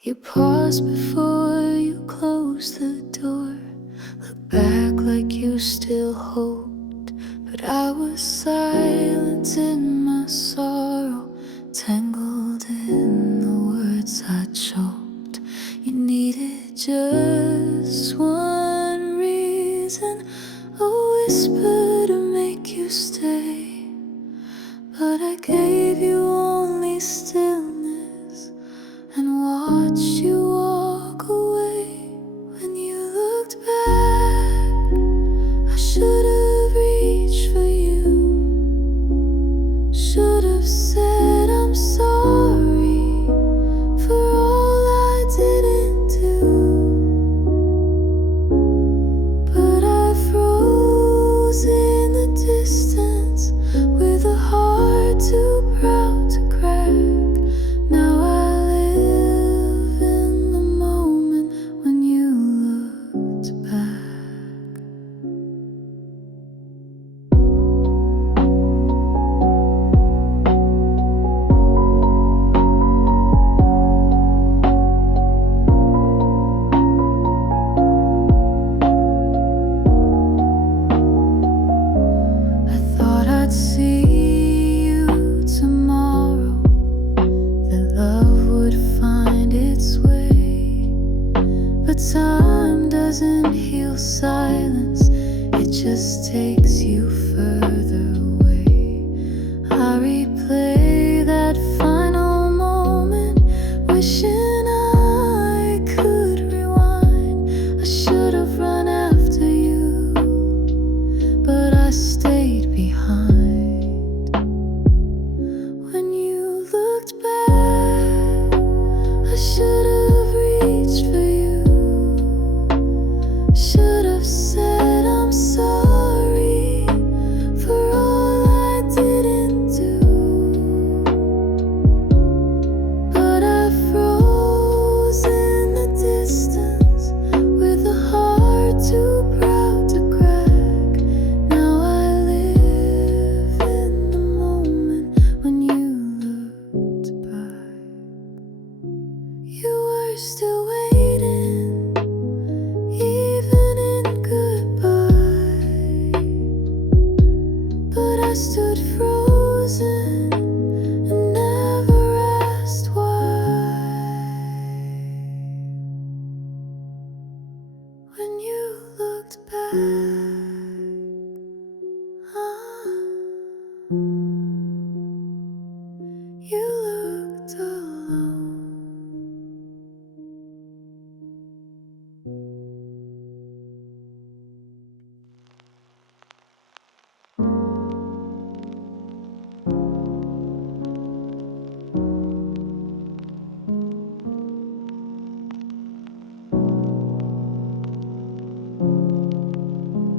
You pause before you close the door. Look back like you still hoped, but I was silent in my sorrow, tangled in the words I choked. You needed just one reason, a whisper to make you stay, but I gave you only stillness and watched you walk away. When you looked back, I should have reached for you, should have said I'm sorry for all I didn't do, but I froze in the distance with a heart too proud to crack. Now I live in the moment when you looked back. I thought I'd see you tomorrow, that love would find its way, but time doesn't heal silence, it just takes you further away. I replay that final moment, wishing I could rewind. I should have run after you, but I stayed behind. When you looked back, I should have reached for you, should have said I'm sorry for all I didn't do, but I froze in the distance with a heart too proud to crack. Now I live in the moment when you looked back. You were still waiting, even in goodbye, but I stood frozen and never asked why. When you looked back, you looked alone.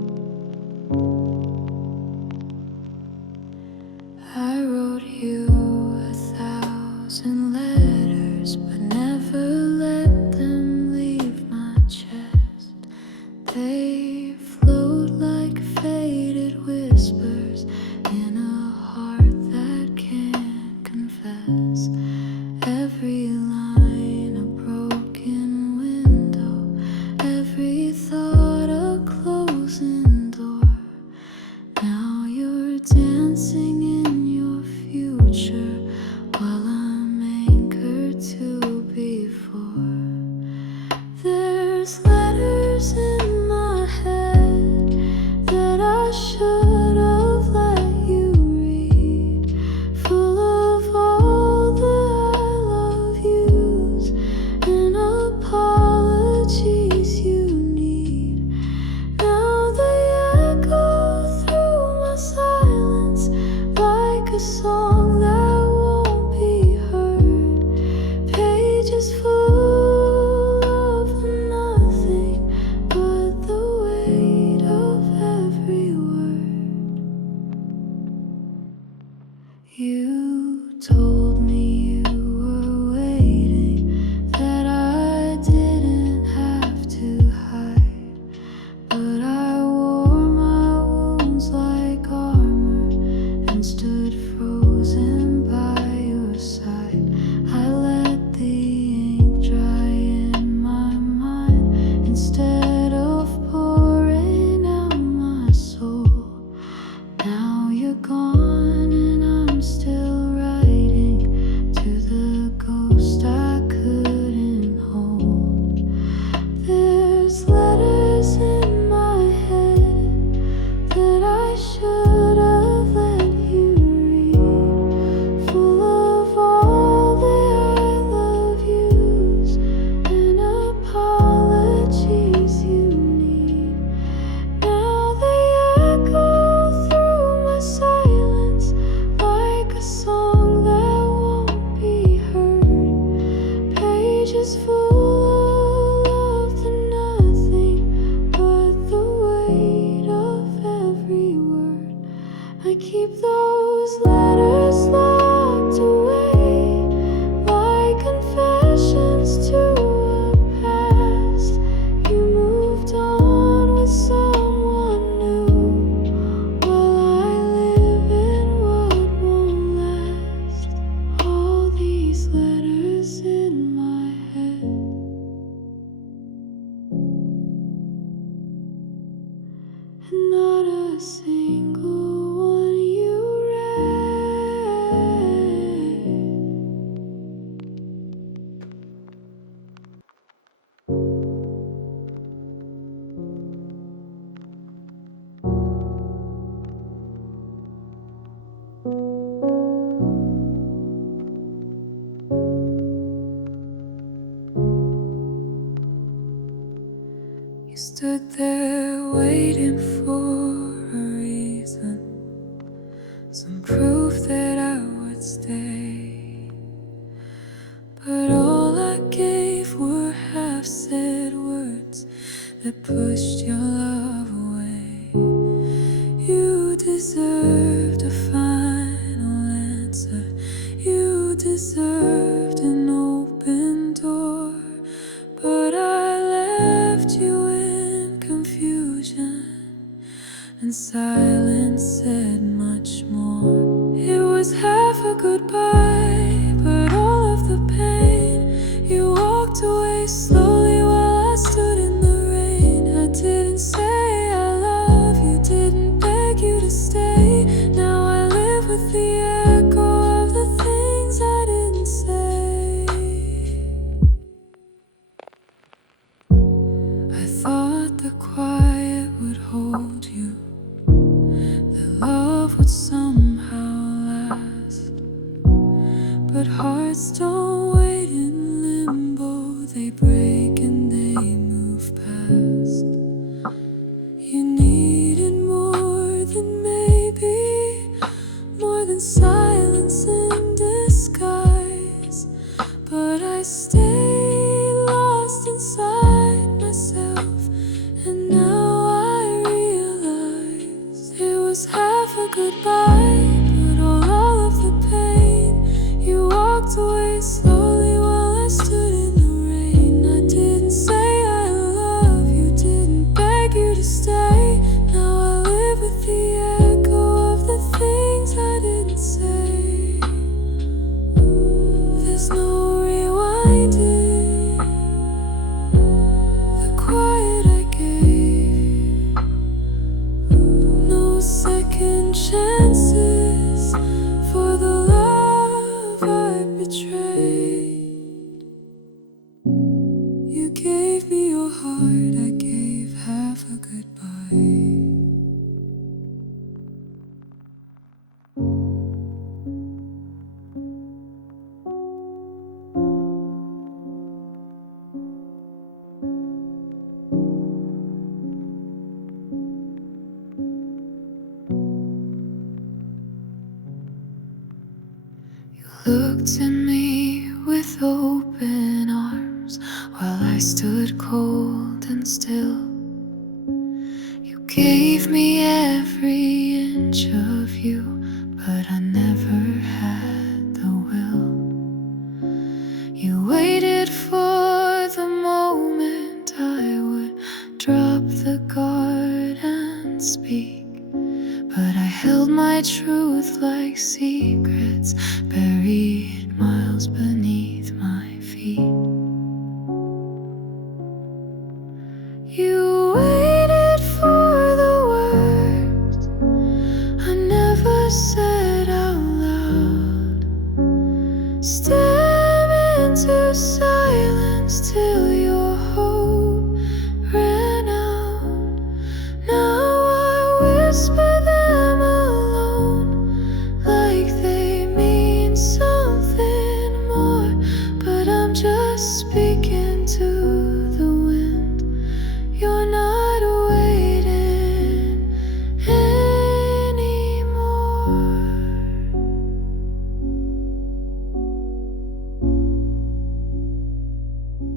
is full of the nothing but the weight of every word. I keep those letters locked away like confessions to a past. You moved on with someone new while I live in what won't last. All these letters in my head, and not a single one you read. You stood there waiting for a reason, some proof that I would stay. But all I gave were half-said words that pushed your love away. You deserved a final answer. You deserved an open door. But I left you in confusion, and silence said much more. It was half a goodbye, but all of the pain. You walked away slowly while I stood in the rain. I didn't say I love you, didn't beg you to stay. Now I live with the echo of the things I didn't say. I thought the quiet would hold you, that love would somehow last. But hearts don't wait in limbo, they break and they move past. You needed more than maybe, more than silence in disguise. But I stayed lost inside myself, and now I realize it was half a goodbye, but all of the pain. You walked away slowly while I stood in the rain. I didn't say I love you, didn't beg you to stay. Now I live with the echo of the things I didn't say. There's no rewinding the quiet I gave, no second chances for the love I betrayed. You gave me your heart, I gave half a goodbye. Looked at me with open arms while I stood cold and still. You gave me every inch of you, but I never had the will. You waited for the moment I would drop the guard and speak. But I held my truth like secrets buried miles beneath my feet. You waited for the words I never said out loud. Step into silence till your hope ran out. Now I whisper them alone like they mean something more. But I'm just speaking to the wind. You're not waiting anymore.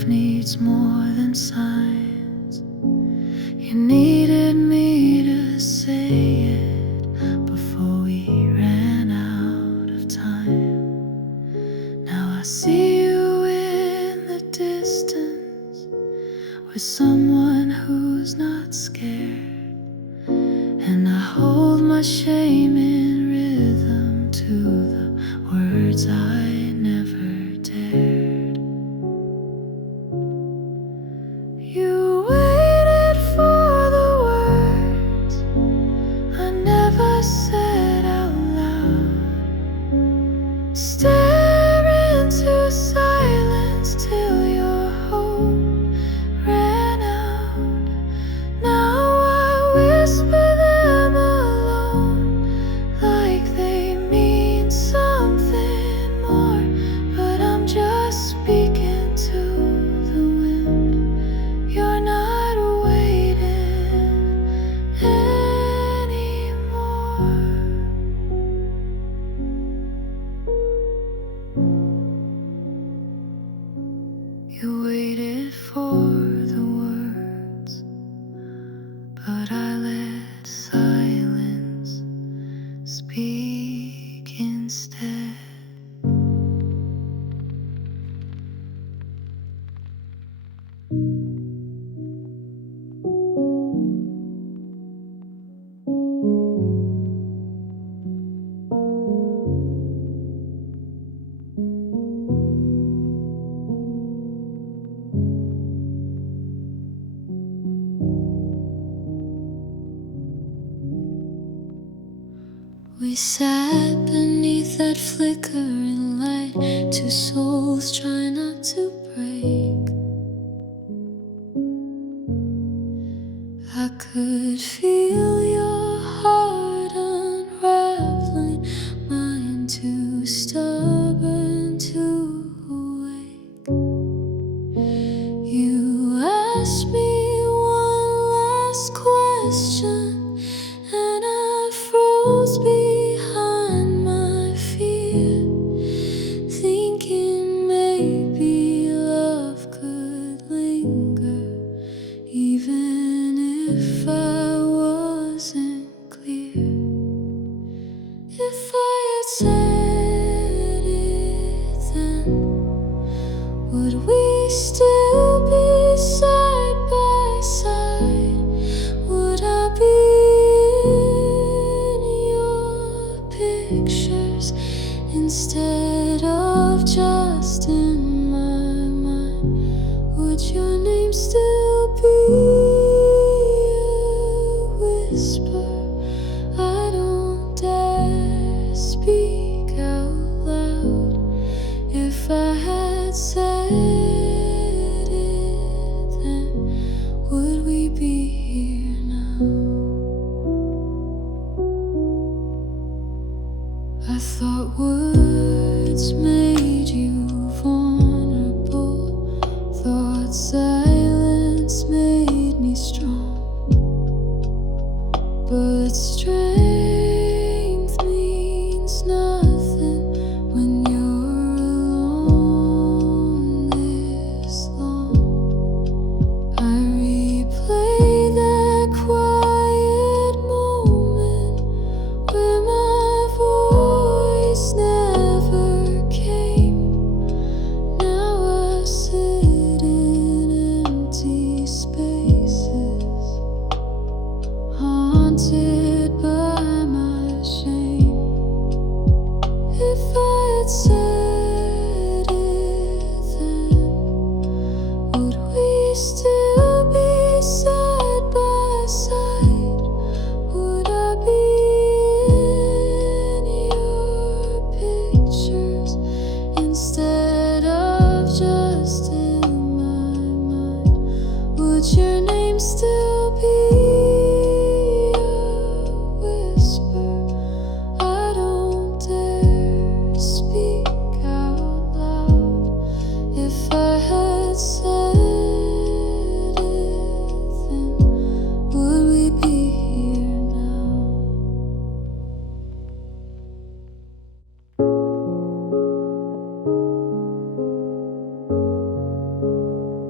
love needs more than signs. You needed me to say it before we ran out of time. Now I see you in the distance with someone who's not scared, and I hold my shame in rhythm to the words I never dared. You waited for the words I never said out loud. Stare into silence till your hope ran out. Now I whisper them alone, like they mean something more. But I'm just speaking to the wind. You're not waiting anymore. You waited for the words, but I let silence speak instead. We sat beneath that flickering light, two souls trying not to break. I could feel your heart unraveling, mine too stubborn to awake. You asked me one last question, and I froze behind my fear, thinking maybe love could linger, even if I wasn't clear. If I had said it then, would we still be side by side? Would I be in your pictures instead of just in my mind? Would your name still be a whisper I don't dare speak out loud? If I had said it then, would we be here now? I thought words made you vulnerable, thought silence made me strong, but strength means nothing when you're alone this long. I replay that quiet moment where my voice never came. Now I sit in empty spaces, haunted by my shame. If I had said it then, would we still be side by side? Would I be in your pictures instead of just in my mind? Would your name still be a whisper I don't dare speak out loud? If I had said it then, would we be here now?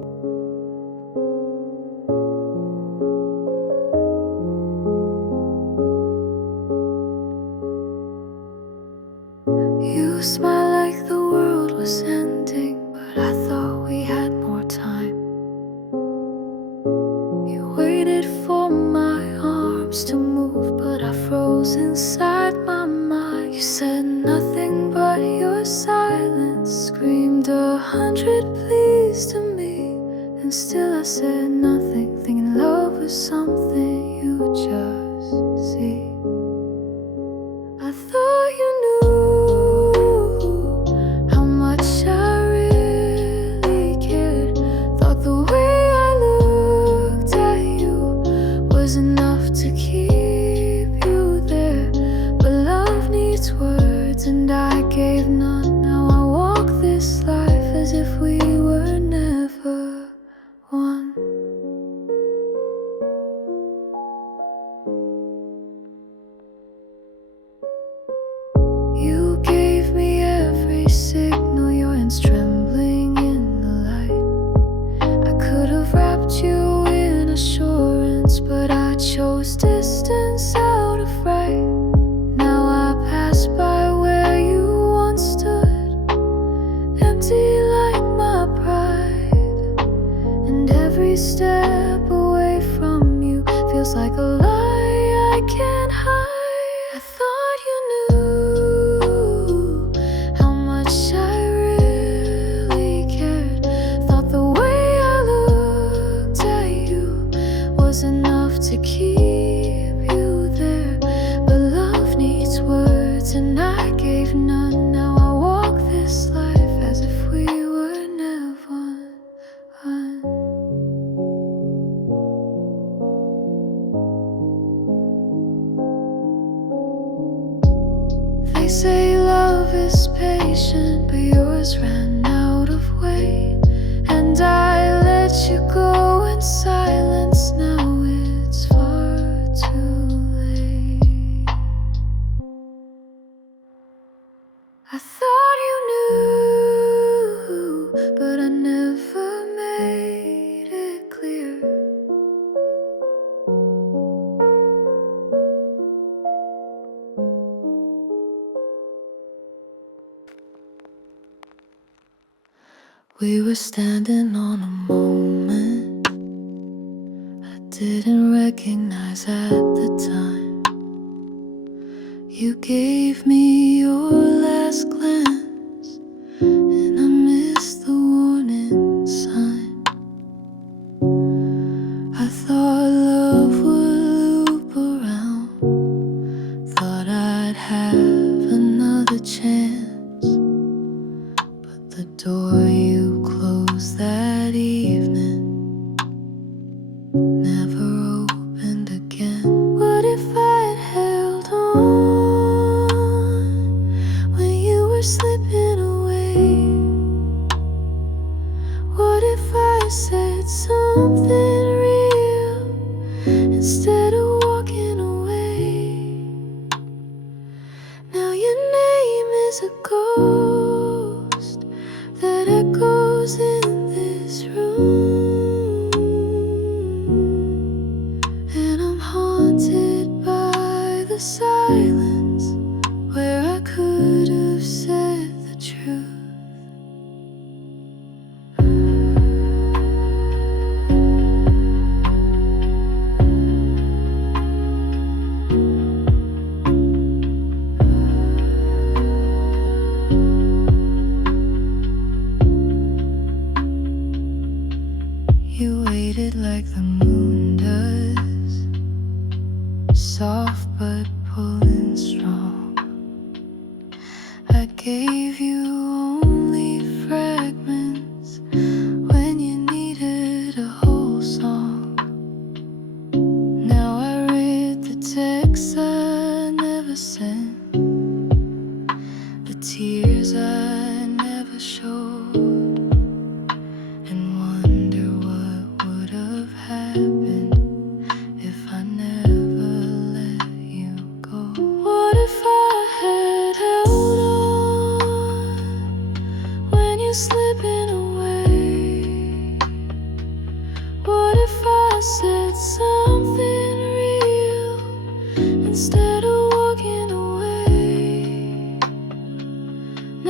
smile like the world was ending, but I thought we had more time. You waited for my arms to move, but I froze inside my mind. You said nothing, but your silence screamed 100 pleas to me. And still I said nothing, thinking love was something you just see. I thought you knew how much I really cared. Thought the way I looked at you was enough to keep you there. But love needs words and I gave none. Now I walk this life as if we were never one. You gave me every signal, your hands trembling in the light. I could have wrapped you in assurance, but I chose distance out of fright. Now I pass by where you once stood, empty like my pride. And every step away from you feels like a lie I can't hide. I thought you knew how much I really cared. Thought the way I looked at you was enough to keep you there. But love needs words and I gave none. Now I walk this life as if we were never one. They say love is patient, but yours ran out of weight. And I let you go in silence, now it's far too late. I thought you knew, but I never made it clear. We were standing on a moment I didn't recognize at the time. You gave me your last glance, and I missed the warning sign. I thought love would loop around, thought I'd have another chance. But the door you closed that evening never opened again. What if I'd held on when you were slipping away? What if I said something real instead of walking away? Now your name is a ghost that echoes in this room, and I'm haunted by the silence where I could have said the truth. You waited like the moon does, soft but pulling strong. I gave you only fragments when you needed a whole song. Now I read the texts I never sent, the tears I never showed, and wonder what would have happened if I never let you go. What if I had held on when you're slipping away? What if I said something real instead of walking away?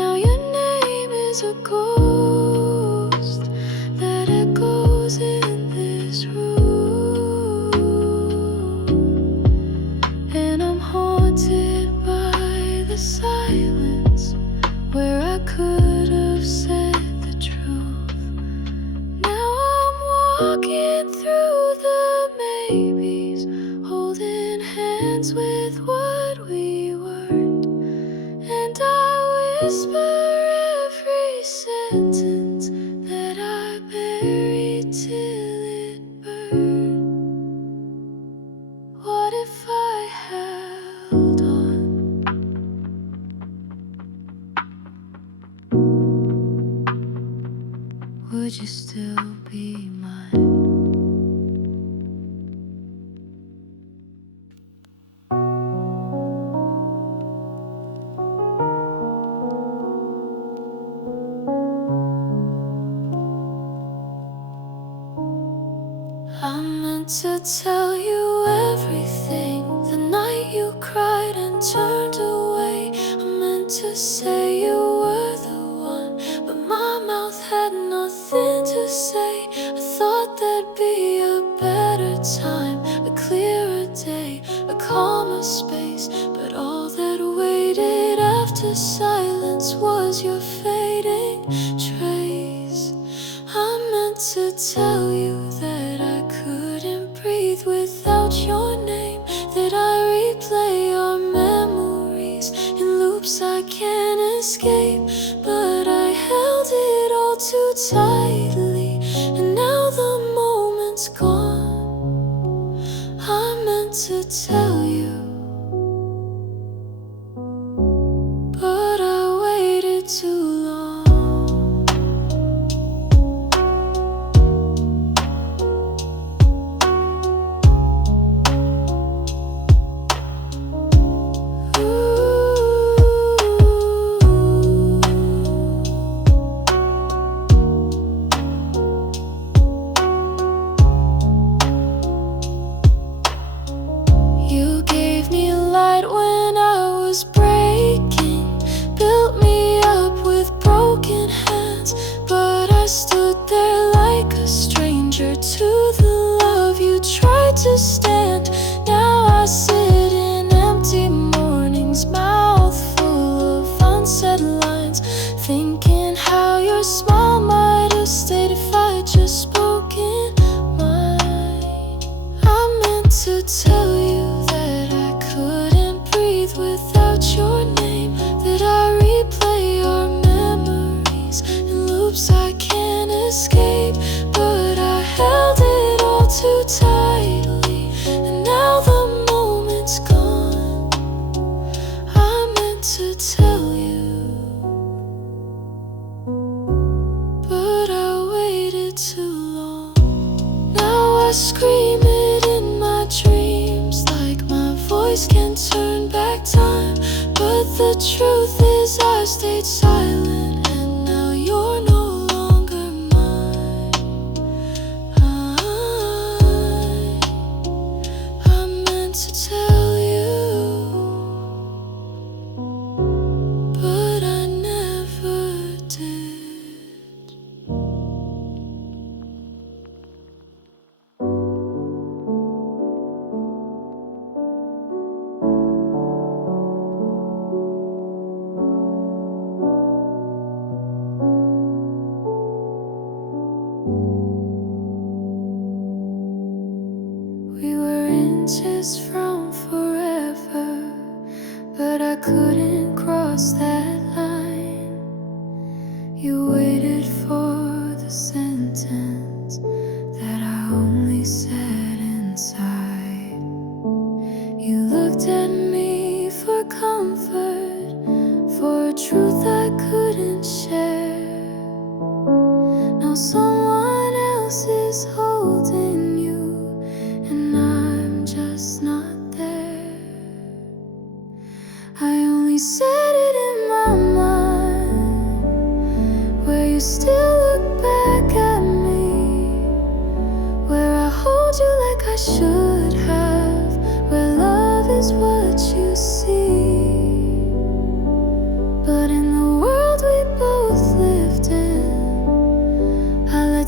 was a ghost that echoes in this room, and I'm haunted by the silence where I could have said the truth. Now I'm walking through the maybes, holding hands with what we weren't, and I whisper every sentence that I buried till it burned. What if I held on? Would you still be mine? I meant to tell you everything the night you cried and turned away. I meant to say you were the one, but my mouth had nothing to say. I thought there'd be a better time, a clearer day, a calmer space, but all that waited after silence was your fading trace. I meant to tell you that I couldn't breathe without your name, that I replay our memories in loops I can't escape, but I held it all too tightly, and now the moment's gone. I meant to tell you, but I waited too long. You gave me light when I was breaking, built me up with broken hands, but I stood there like a stranger to the love you tried to stand. Now I sit in empty mornings, mouth full of unsaid lines, thinking how your smile might have stayed if I just spoken mine. I meant to tell you that I couldn't breathe without your name, that I replay our memories in loops I can't escape, but I held it all too tightly, and now the moment's gone. I meant to tell you, but I waited too long. Now I scream it in my dreams like my voice can turn back time, but the truth is I stayed silent, and now you're no longer mine. I meant to tell you, but I never did. We were inches from forever, but I couldn't cross that line. You waited for the sentence that I only said inside. You looked at me for comfort, for a truth I couldn't share. Now someone else is holding you, and I'm just not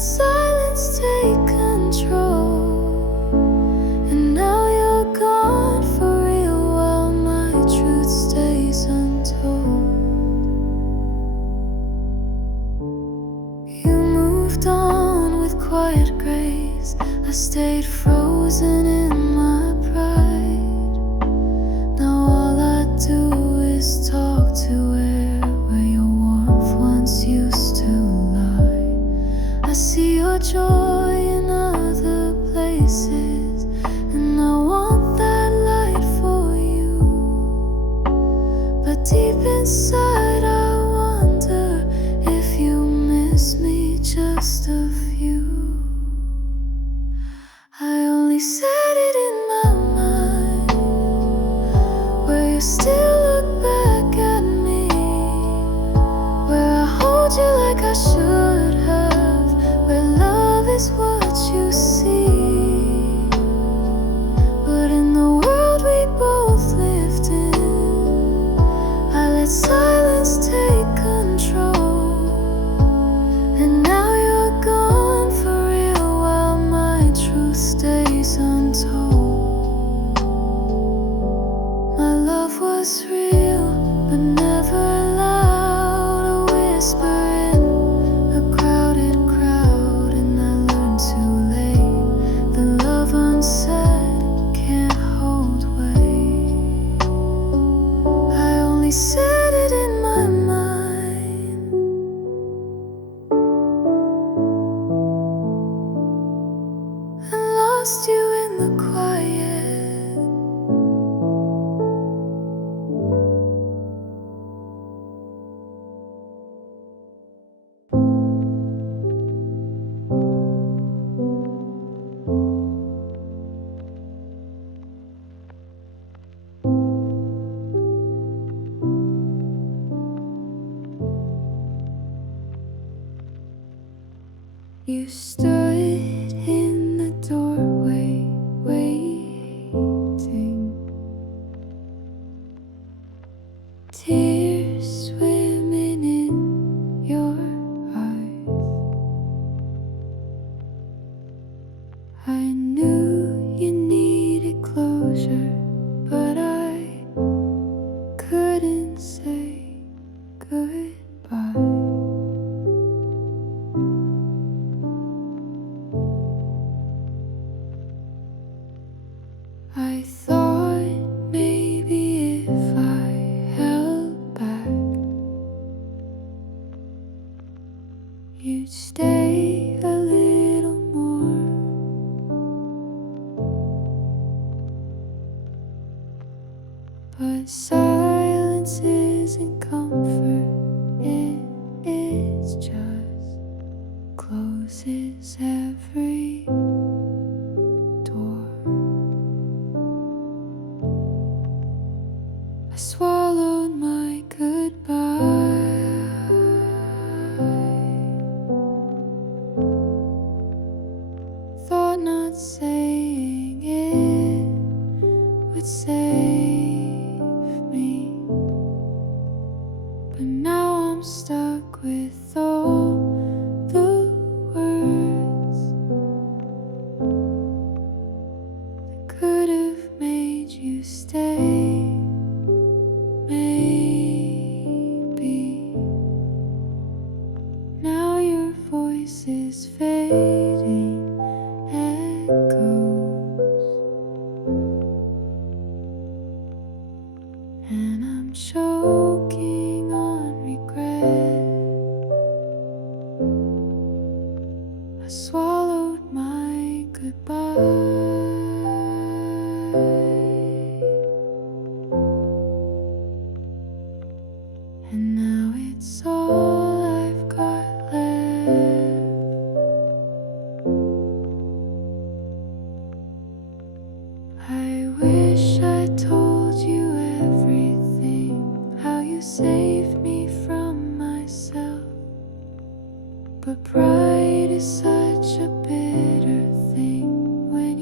silence take control, and now you're gone for real while my truth stays untold. You moved on with quiet grace, I stayed frozen in my pride. Now all I do is talk to where your warmth once used to lie. I see your joy in other places, and I want that light for you. But deep inside I wonder if you miss me just a few. I only said it in my mind, where you still look back at me, where I hold you like I should have, where love is what you see. But in the world we both lived in, I let silence take control, and now you're gone for real while my truth stays untold. My love was real, but never allowed a whisper in a crowded crowd, and I learned too late that love unsaid can't hold weight. I only said it in my mind, and lost you in the quiet. You stood in the doorway, waiting, tears swimming in your eyes. I knew you needed closure, but I couldn't say goodbye. I thought maybe if I held back, you'd stay a little more. But silence isn't comfort, it's just closes every door. I swallowed my goodbye, thought not saying it would save me, but now I'm stuck with all the words that could have made you stay. Maybe now your voice is fading echoes, and I'm choking on regret. I swallowed my goodbye, and now it's all I've got left. I wish I told you everything, how you saved me from myself, but pride is such a bitter thing when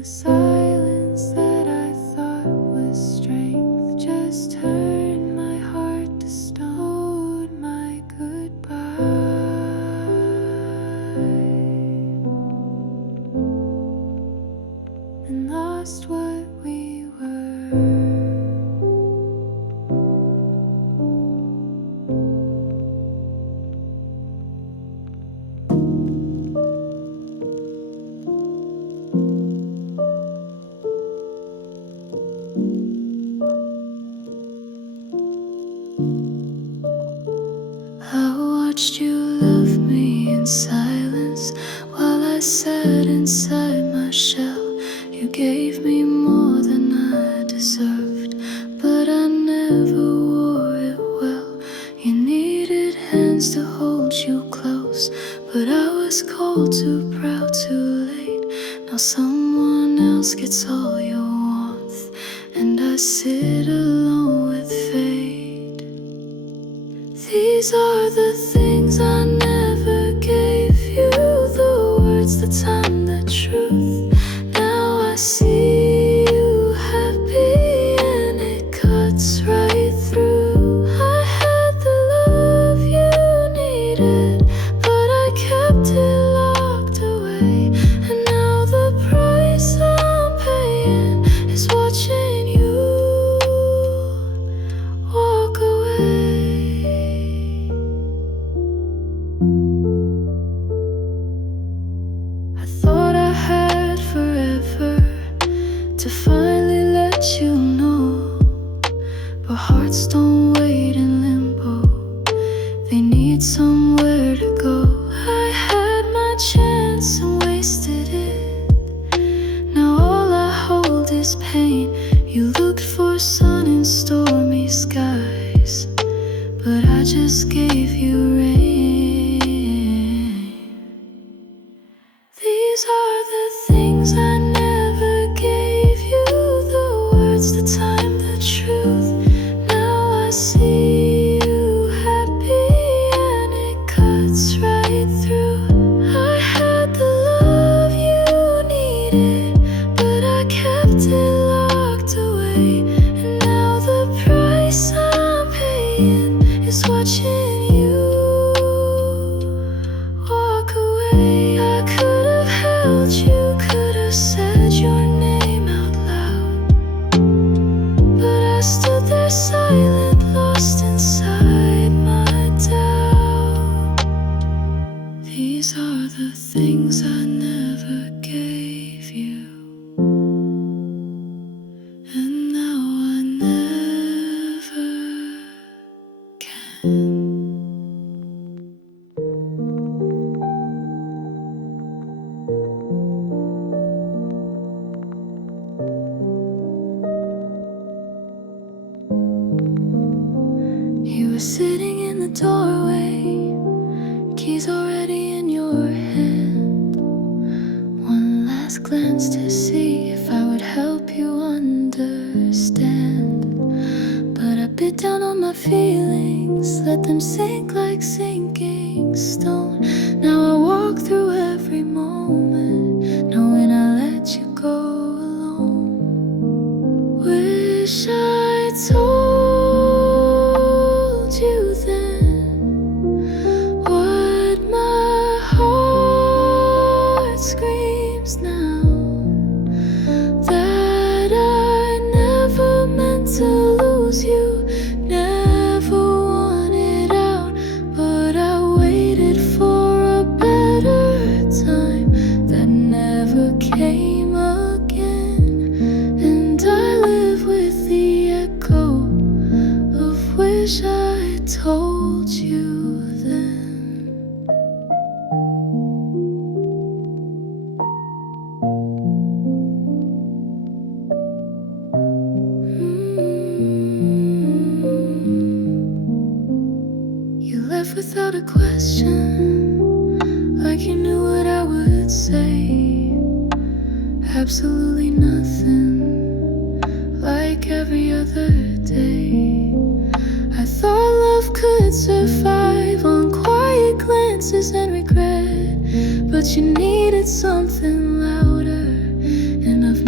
the silence that I thought was strength just turned my heart to stone. My goodbye and lost what we were. I watched you love me in silence while I sat inside my shell. You gave me more than I deserved, but I never wore it well. You needed hands to hold you close, but I was cold, too proud, too late. Now someone else gets all your warmth, and I sit alone with fate. These are the things I never gave you, the words, the time, the truth. Now I see you happy and it cuts right through. I had the love you needed, but I kept it locked away. And now the price I'm paying is watching you walk away. I thought I had forever to finally let you know, but hearts don't wait in limbo, they need somewhere to go. I had my chance and wasted it. Now all I hold is pain. You looked for sun in stormy skies, but I just gave you rain. These are the things I never gave you, the words, the time, the truth. Now I see you happy and it cuts right through. I had the love you needed, but I kept it locked away. And now the price I'm paying is watching you walk away. I could have held you, could have said your name out loud, but I stood there silent, lost inside my doubt. These are the things I never gave you, and now I never can. You were sitting in the doorway, keys already in your hand. One last glance to see if I would help you understand. But I bit down on my feelings, let them sink like sinking stone. Now I walk through every moment, knowing I let you go alone. Wish I told you then what my heart screams now, that I never meant to lose you, never wanted out, but I waited for a better time that never came again. And I live with the echo of wish I told you then. You left without a question, like you knew what I would say. Absolutely nothing, like every other day. I thought love could survive on quiet glances and regret, but you needed something louder, and I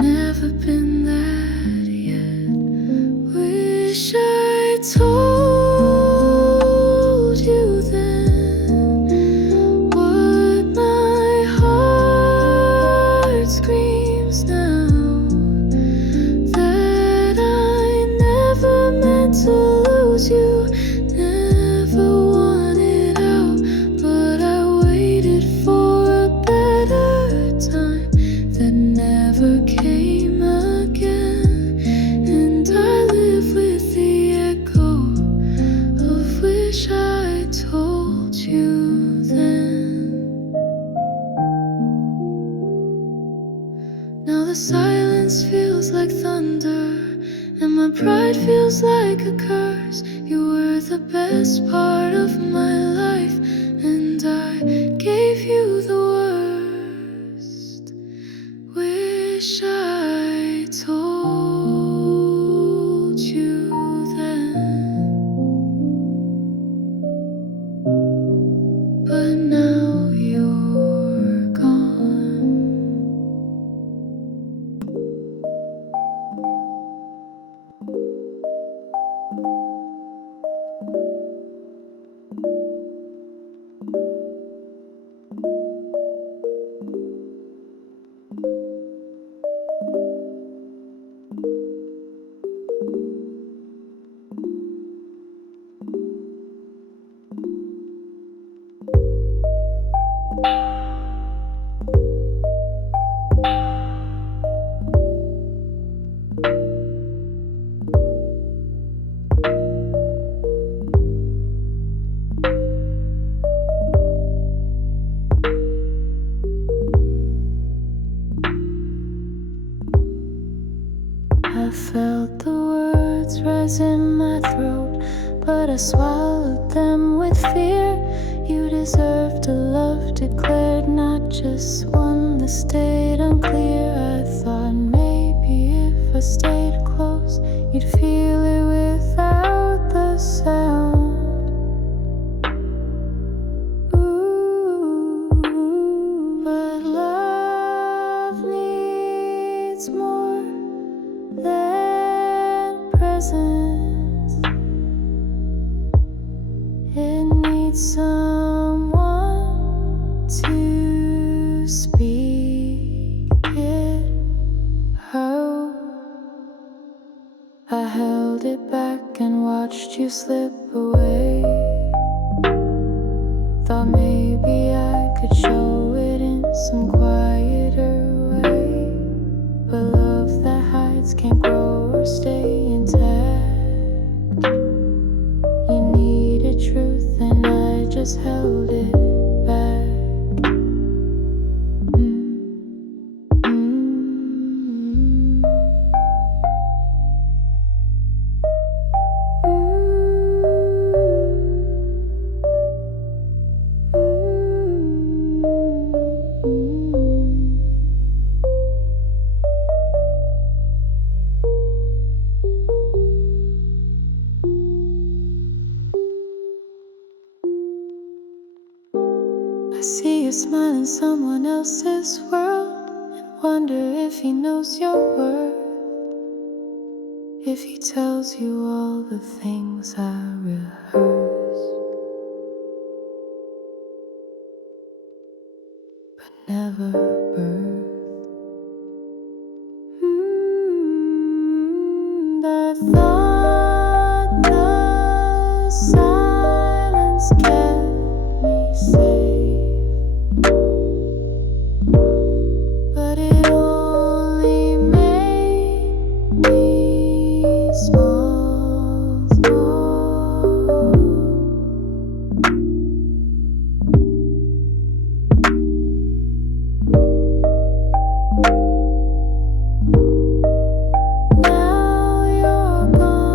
never came again, and I live with the echo of wish I told you then. Now the silence feels like thunder, and my pride feels like a curse. You were the best part of my life, and I gave you the worst. Wish I told you then, but now you're gone. I felt the words rise in my throat, but I swallowed them with fear. You deserved a love declared, not just one that stayed unclear. I thought maybe if I stayed close, you'd feel it without the sound. Ooh, but love needs more than presence. It needs someone to speak it out. I held it back and watched you slip away. Thought maybe I could show it in some quieter way, but love that hides can't grow or stay intact. You needed truth and I just held it back. I see you smile in someone else's world and wonder if he knows your worth, if he tells you all the things I rehearsed but never birthed. The thought the silence kept me safe, but it only made me small, small. Now you're gone.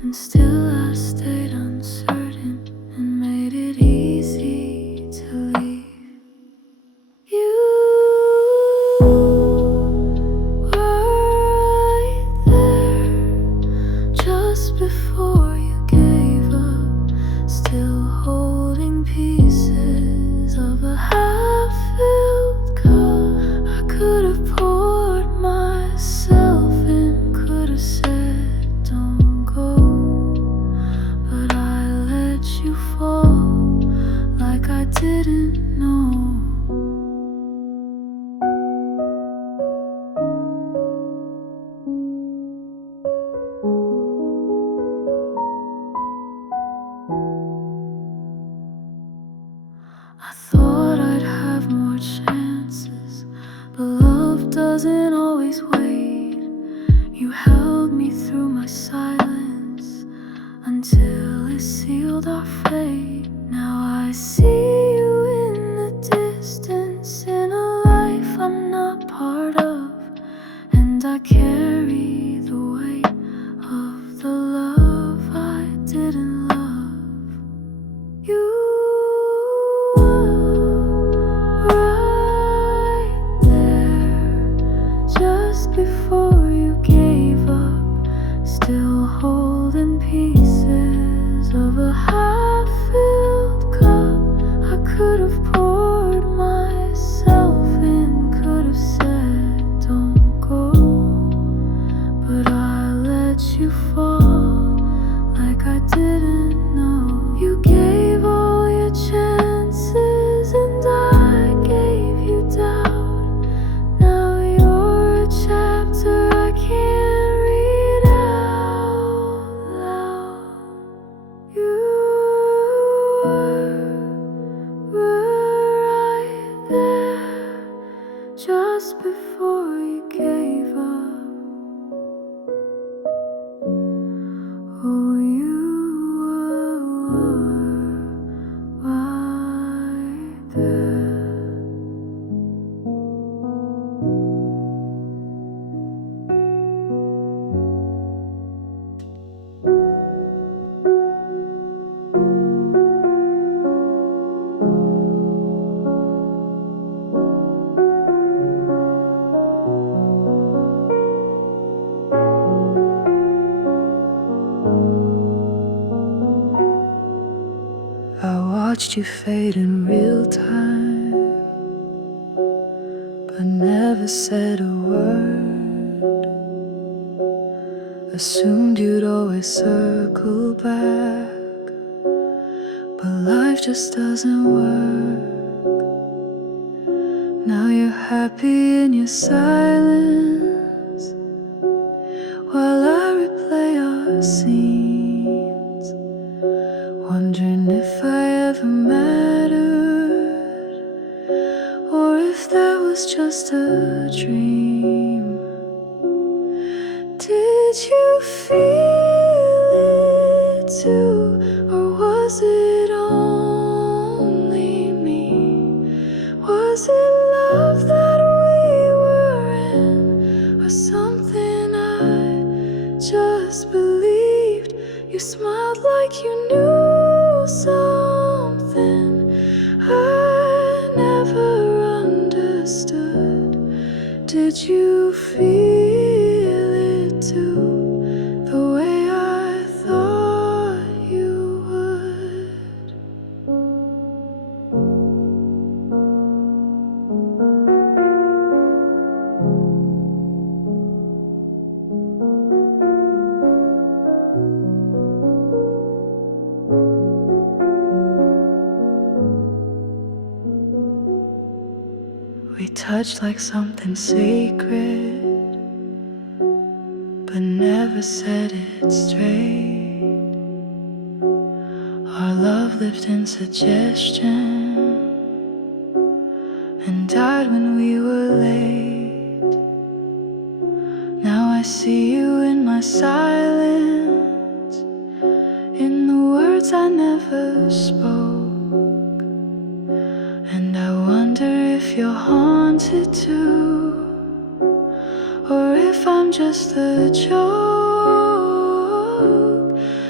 and still I stayed uncertain and made it easy to leave. You were right there just before you gave up, still holding pieces of a half-filled cup. I could have poured myself in, could have said don't go, but I let you fall like I didn't know. I thought I'd have more chances, but love doesn't always wait. You held me through my silence until it sealed our fate. Now I see you in the distance, in a life I'm not part of, and I carry the weight of the love I didn't love. You right there just before you gave up, still holding pieces of a half-filled cup. I could have poured myself in, could have said don't go, but I let you fall like I didn't know. You gave all your chances and I gave you doubt. Now you're a chapter I can't read out loud. You were right there just before you gave up. Oh, you were right there. I watched you fade in real time, but never said a word. Assumed you'd always circle back, but life just doesn't work. Now you're happy in your silence, while I replay our scenes, wondering if I ever mattered, or if that was just a dream. Did you feel it too, or was it only me? Was it love that we were in, or something I just believed? You smiled like you knew something I never understood. Did you feel it too, the way I thought you would? We touched like something sacred, but never said it straight. Our love lived in suggestion and died when we were late. Now I see you in my silence, in the words I never spoke, and I wonder if you're haunted too, or if I'm just a joke.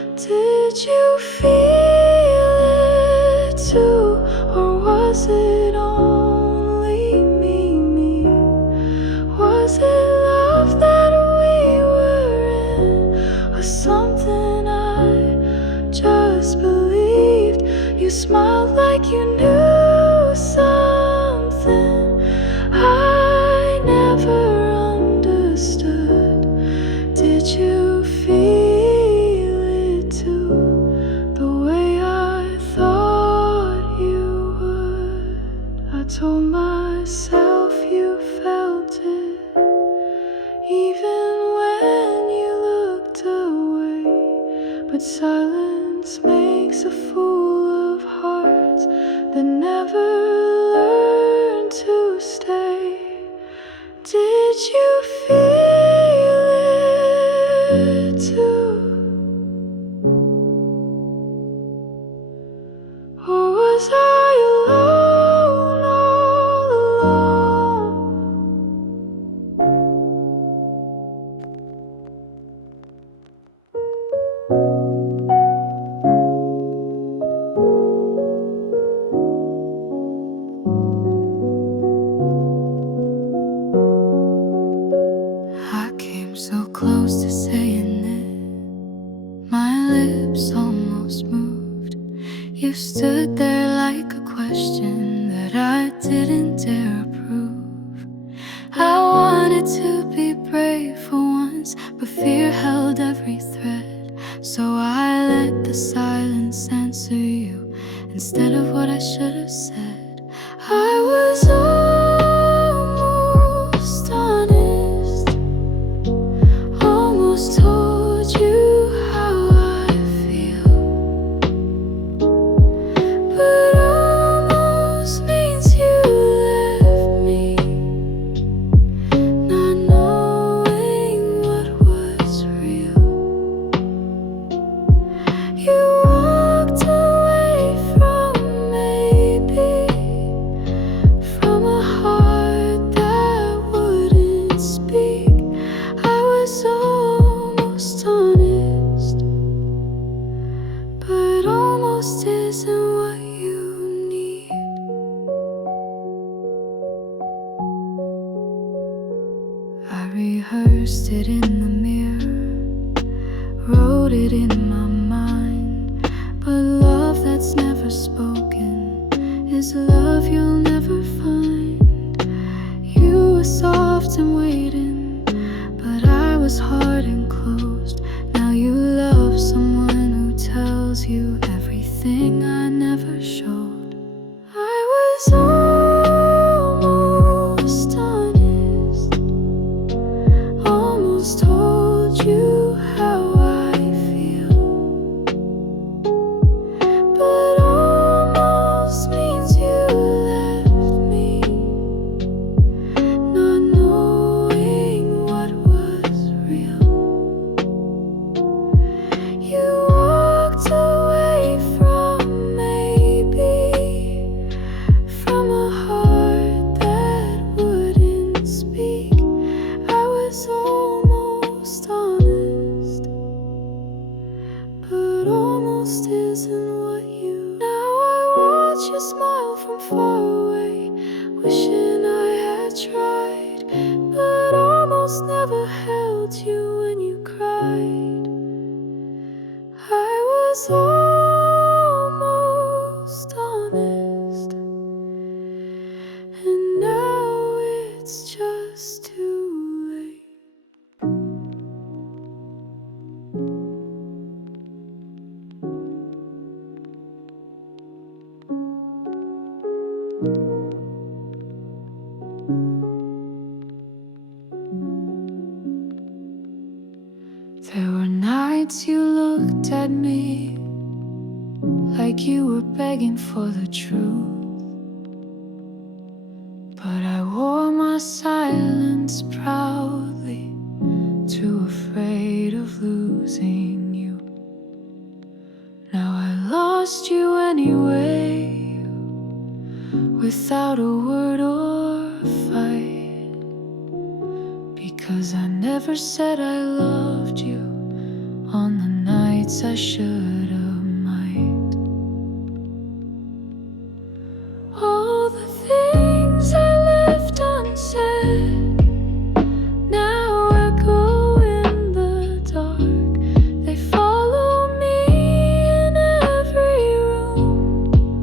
smiled like you knew something I never understood. Did you feel it too, the way I thought you would? I told myself you felt it, even when you looked away. But silence makes a fool of hearts that never learn to stay. Did you feel it too? Or was I alone all along? I came so close to saying it, my lips almost moved. You stood there like a question that I didn't dare approve. I wanted to be brave for once, but fear held every thread. So I let the silence answer you instead of what I should have said. I was almost honest, almost told you how I feel, but almost means you left me not knowing what was real. You walked away from maybe, from a heart that wouldn't speak. I was almost honest, but almost isn't what you need. I rehearsed it in the mirror, wrote it in my mind. But love that's never spoken is love you'll never find. You were soft and waiting, but I was hard and closed. Now you love someone who tells you everything I never showed. I was almost honest, almost told you how I feel, but almost means you left me not knowing what was real. You walked away from maybe, from a heart that wouldn't speak. I was almost honest, but almost isn't what you. Now I watch you smile from far away, wishing I had tried, but almost never held you when you cried. I was almost honest, and now it's just too late. There were nights you looked at me like you were begging for the truth, but I wore my silence proudly, too afraid of losing you. Now I lost you anyway, without a word or a fight, because I never said I loved you on the nights I should have might. All the things I left unsaid now echo in the dark. They follow me in every room.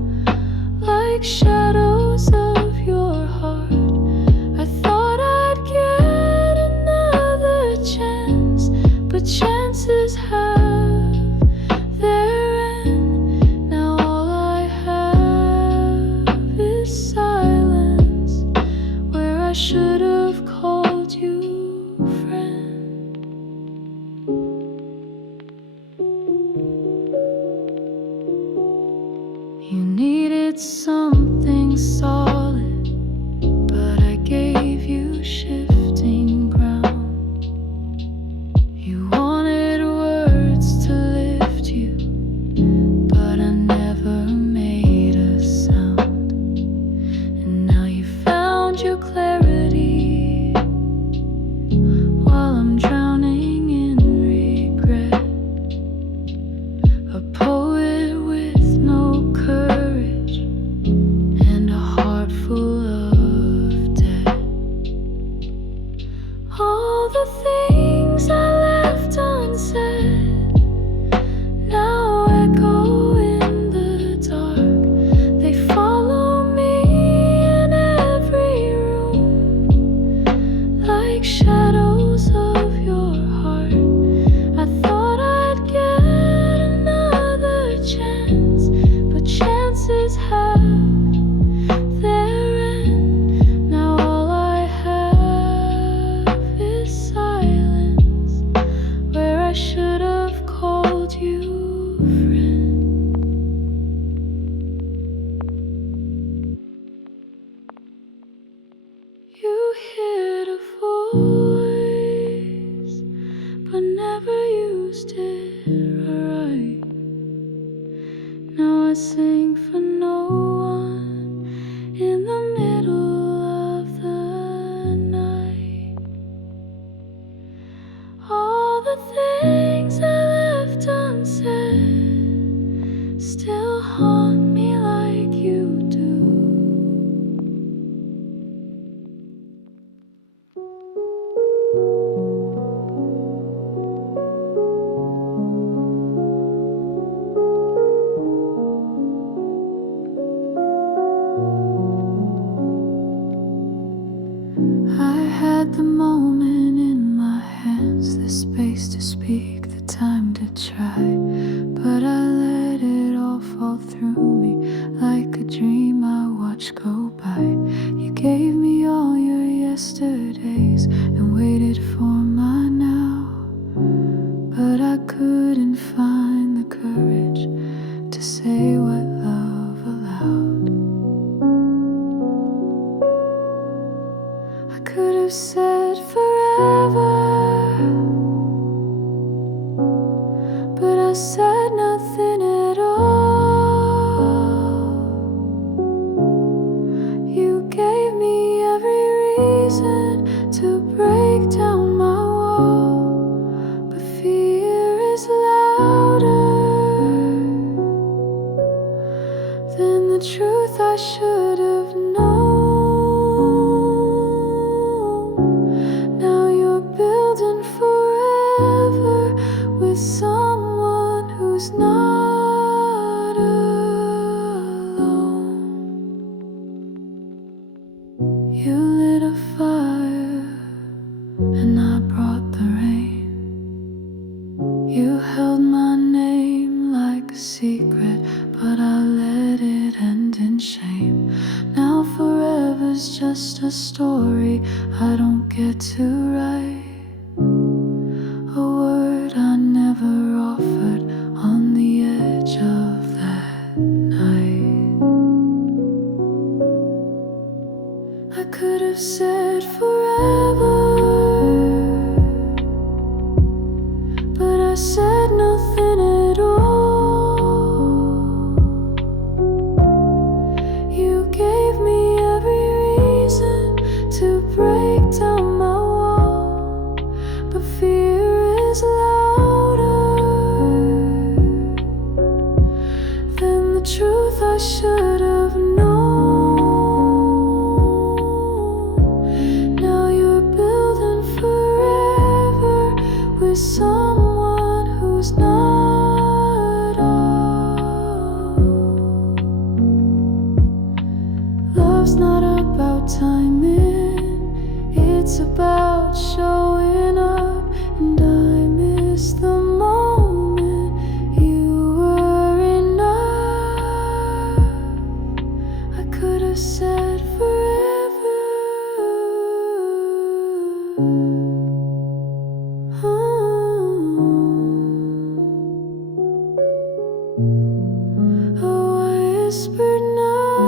needed something solid, but I gave you shifting ground. You wanted words to lift you, but I never made a sound. And now you found your clarity, while I'm drowning in regret. A poet with no courage and a heart full of debt. All the things I left unsaid now echo in the dark. They follow me in every room, like shadows of your heart. I thought I'd get another chance, but chances have their end. Now all I have is silence, where I should have called you friend. You heard a voice, but never used it right. Now I sing for no one in the middle of the night. All the things I left unsaid still haunt me like you do. I had the moment in my hands, the space to speak, the time to try, but I let it all fall through me like a dream I watched go by. You gave me all your yesterdays and waited for my now, but I couldn't find the courage to say what love allowed. I could have said forever, but I said nothing at all. You gave me every reason to break down my wall, but fear is louder than the truth I should have known. Now you're building forever with someone who's not alone. You lit a fire and I brought the rain. You held my name like a secret, but I let it end in shame. Now forever's just a story I don't get to write, a word I never offered on the edge of that night. I could have said forever, but I said nothing at all. You gave me every reason to break down my wall, but fear is louder than the truth I should have known. Now you're building forever with someone who's not all. Love's not about timing, it's about showing up. And I miss the moment you were enough. I could have said forever, oh, I whispered now.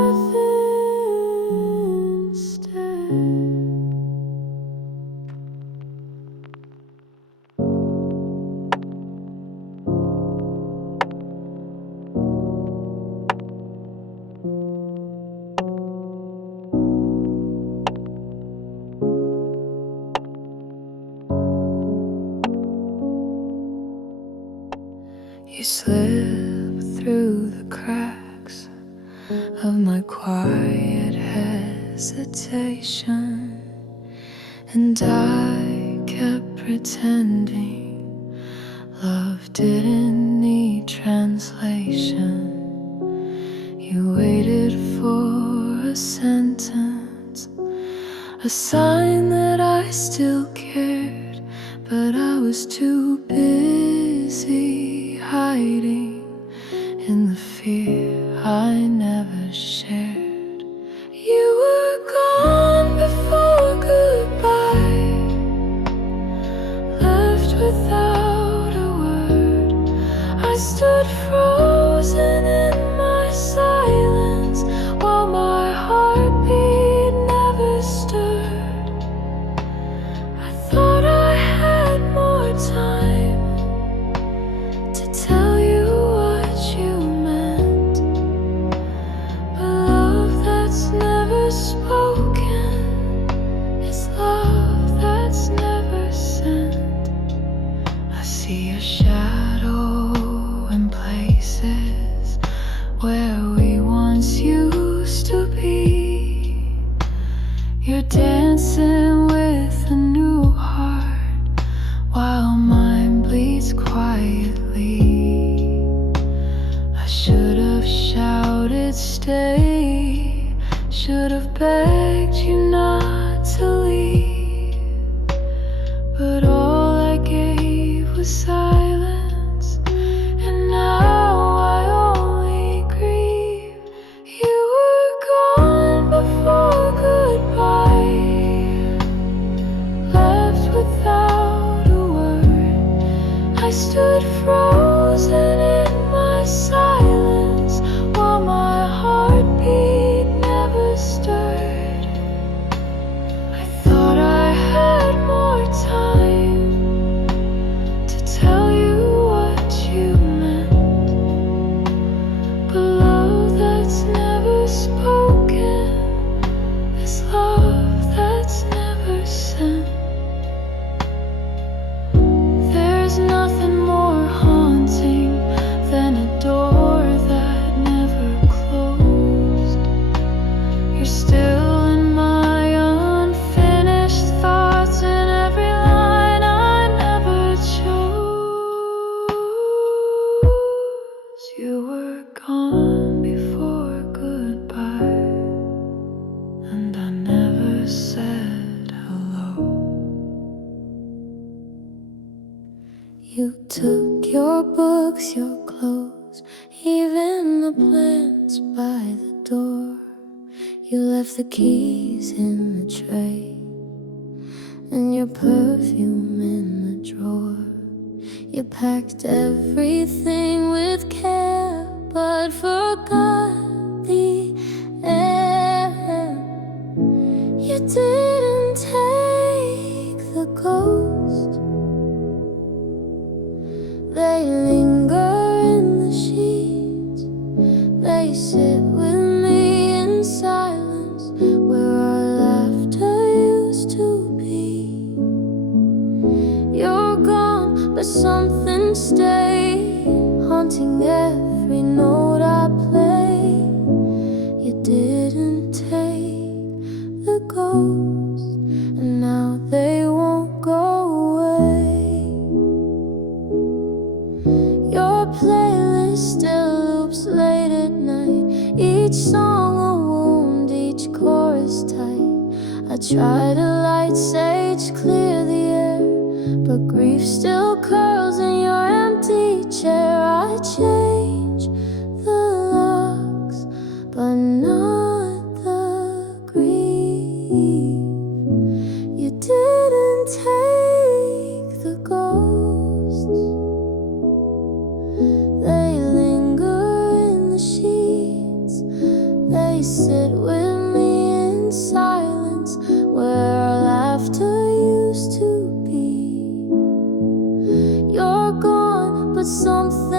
You slip through the cracks of my quiet hesitation, and I kept pretending love didn't need translation. You waited for a sentence, a sign that I still cared, but I was too busy hiding in the fear I never shared. You were gone before goodbye, left without a word. I stood frozen in my silence while my heartbeat never stirred. I thought I had more time to tell you what you meant, but love that's never spoken is love that's never sent. I see a shadow in places where we once used to be. You're dancing with a new heart while mine bleeds quietly. I should have shouted stay, should have begged you not to leave, but all I gave was silence, and now I only grieve. You were gone before goodbye, left without a word. I stood frozen in my silence while my heartbeat never stirred. I thought I had more time to tell you what you meant, but love that's never spoken is love that's never sent. There's nothing more haunting than a door that never closed. You're still in my unfinished thoughts, and every line I never chose. You were gone before goodbye, and I never said hello. You took your books, your clothes, even the plants by the door. You left the keys in the tray and your perfume in the drawer. You packed everything with care, but forgot the air. You didn't take the ghost. They linger in the sheets, they sit with me in silence where our laughter used to be. You're gone, but something stayed, haunting every note I play. You didn't take the ghost, and now they won't go away. Your playlist still loops late at night, each song a wound, each chorus tight. I try to light sage, clear the air, but grief still curls in your empty chair. I change the locks, but not the grief. You didn't take the ghosts. They linger in the sheets, they sit with me in silence where our laughter used to be. You're gone, but something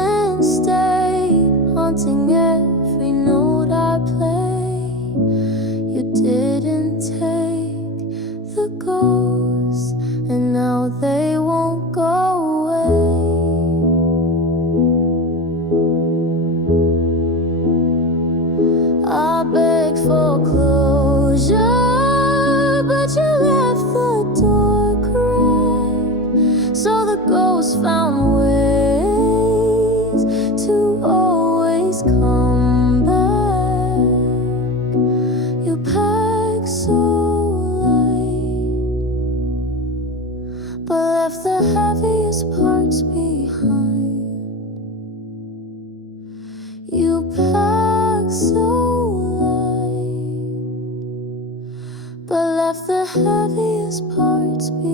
for closure, but you left the door cracked, so the ghost found ways to always come back. You packed so light, but left the heaviest parts behind. You packed so light, but left the heaviest parts behind.